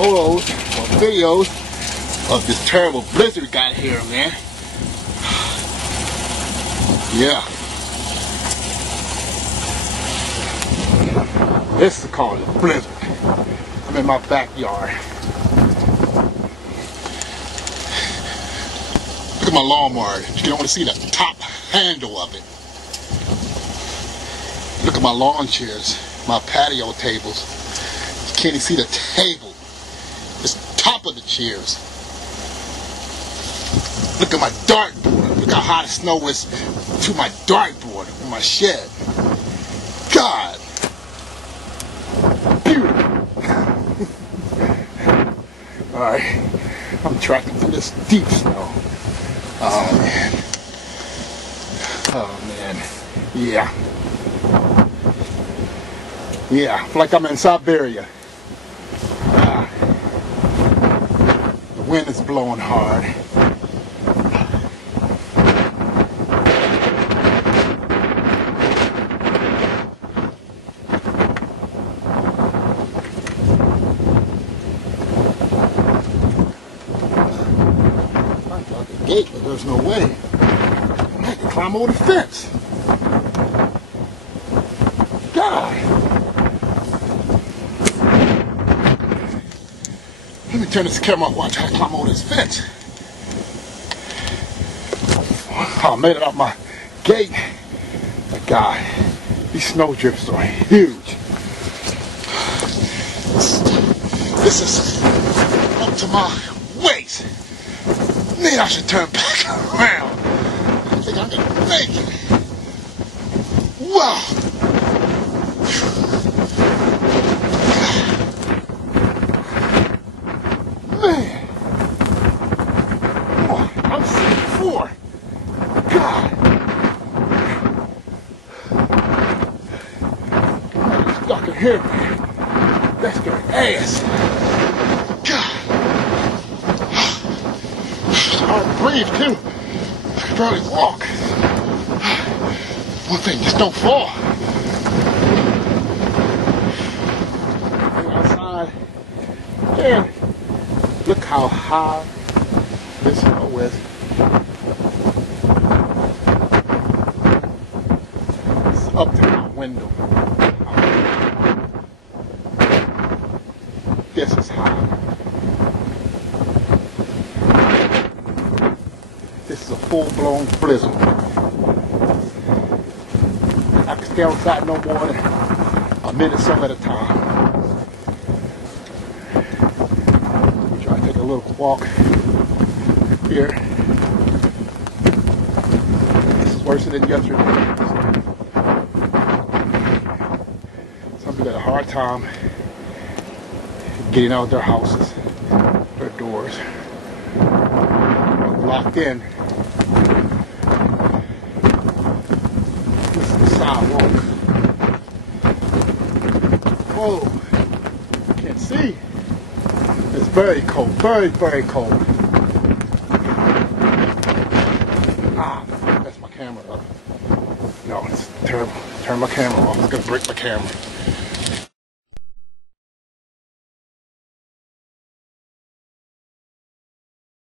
photos or videos of this terrible blizzard we got here, man. Yeah. This is called a blizzard. I'm in my backyard. Look at my lawnmower. You can only see the top handle of it. Look at my lawn chairs, my patio tables. You can't even see the table. It's the top of the chairs. Look at my dartboard. Look how hot the snow is to my dartboard in my shed. God. Beautiful. Alright. I'm tracking through this deep snow. Oh man. Oh man. Yeah. Yeah, like I'm in Siberia. The wind is blowing hard. I got the gate, but there's no way. I have to climb over the fence. God. Let me turn this camera off while I try to climb over this fence. I made it off my gate. But God, these snow drifts are huge. This is up to my waist. Maybe I should turn back around. I think I can make it. Wow. Man. Oh, I'm 6'4". God. I'm stuck in here, man. That's good ass. God. It's hard to breathe, too. I can barely walk. One thing, just don't fall. Outside. Yeah. Look how high this snow is. It's up to my window. This is high. This is a full-blown blizzard. I can stay outside no more than a minute or so at a time. A little walk here. This is worse than yesterday. Some people got a hard time getting out of their houses, their doors. They're locked in. This is the sidewalk. Whoa! Can't see. It's very cold, very, very cold. Ah, that's my camera up. No, it's terrible. Turn my camera off. It's gonna break my camera.